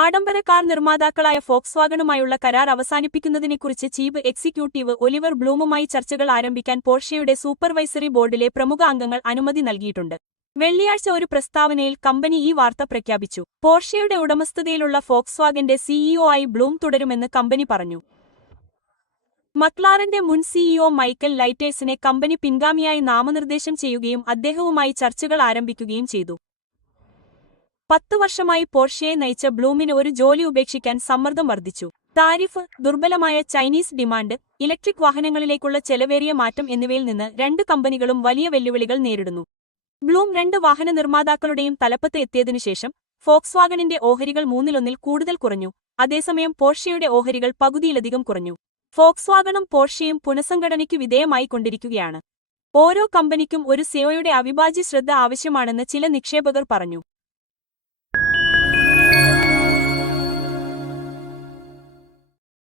ആഡംബര കാർ നിർമ്മാതാക്കളായ ഫോക്സ്വാഗണുമായുള്ള കരാർ അവസാനിപ്പിക്കുന്നതിനെക്കുറിച്ച് chief executive Oliver ബ്ലൂമുമായി ചർച്ചകൾ ആരംഭിക്കാൻ പോർഷെയുടെ സൂപ്പർവൈസറി ബോർഡിലെ പ്രമുഖ അംഗങ്ങൾ അനുമതി നൽകിയിട്ടുണ്ട്. വെള്ളിയാഴ്ച ഒരു പ്രസ്താവനയിൽ കമ്പനി ഈ വാർത്ത പ്രഖ്യാപിച്ചു. പോർഷെയുടെ ഉടമസ്ഥതയിലുള്ള ഫോക്സ്വാഗന്റെ സിഇഒ ആയി ബ്ലൂം തുടരുമെന്ന് കമ്പനി പറഞ്ഞു. മക്ലാറന്റെ മുൻ സിഇഒ മൈക്കൽ ലൈറ്റേഴ്സിനെ കമ്പനി പിൻഗാമിയായി നാമനിർദ്ദേശം ചെയ്യുകയും അദ്ദേഹവുമായി ചർച്ചകൾ ആരംഭിക്കുകയും ചെയ്തു. 10 വർഷമായി പോർഷെയെ നയിച്ച ബ്ലൂമിന് ഒരു ജോലി ഉപേക്ഷിക്കാൻ സമ്മർദ്ദം വർദ്ധിച്ചു. താരിഫ്, ദുർബലമായ ചൈനീസ് ഡിമാൻഡ്, ഇലക്ട്രിക് വാഹനങ്ങളിലേക്കുള്ള ചെലവേറിയ മാറ്റം എന്നിവയിൽ നിന്ന് രണ്ട് കമ്പനികളും വലിയ വെല്ലുവിളികൾ നേരിടുന്നു. ബ്ലൂം 2 വാഹന നിർമ്മാതാക്കളുടെയും തലപ്പത്ത് എത്തിയതിനുശേഷം ഫോക്സ്വാഗണിന്റെ ഓഹരികൾ 3-1 കൂടുതൽ കുറഞ്ഞു. അതേസമയം പോർഷെയുടെ ഓഹരികൾ പകുതിയിലധികം കുറഞ്ഞു. ഫോക്സ്വാഗണും പോർഷെയും പുനഃസംഘടനയ്ക്കു വിധേയമായിക്കൊണ്ടിരിക്കുകയാണ്. ഓരോ കമ്പനിക്കും ഒരു സിഇഒയുടെ അവിഭാജ്യ ശ്രദ്ധ ആവശ്യമാണെന്ന് ചില നിക്ഷേപകർ പറഞ്ഞു.